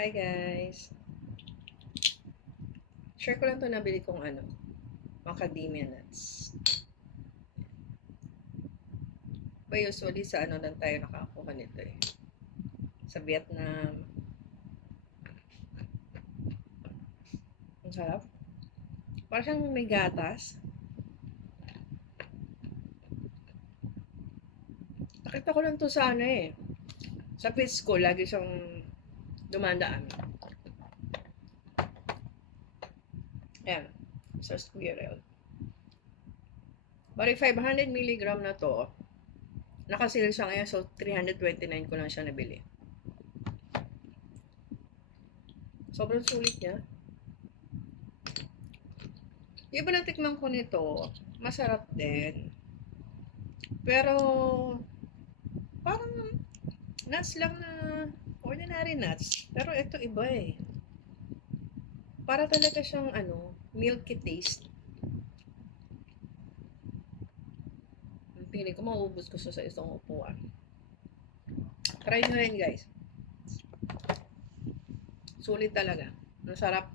Hi guys! Share ko lang to nabili kong macadamia nuts. Usually sa lang tayo nakakuha nito eh. Sa Vietnam. Ang sarap. Parang siyang may gatas. Nakita ko lang to sa sa fish school. Lagi siyang dumandaan. Ayan. Sa squirrel. Bari 500 mg na to. Nakasil siya ngayon. So 329 ko lang siya nabili. Sobrang sulit niya. Yung iba natikman ko nito, masarap din. Pero, parang nuts lang na ordinary nuts. Pero ito iba eh. Para talaga siyang milky taste. Pili ko maubos ko sa isang upuan. Try nyo rin guys. Sulit talaga. Ang sarap.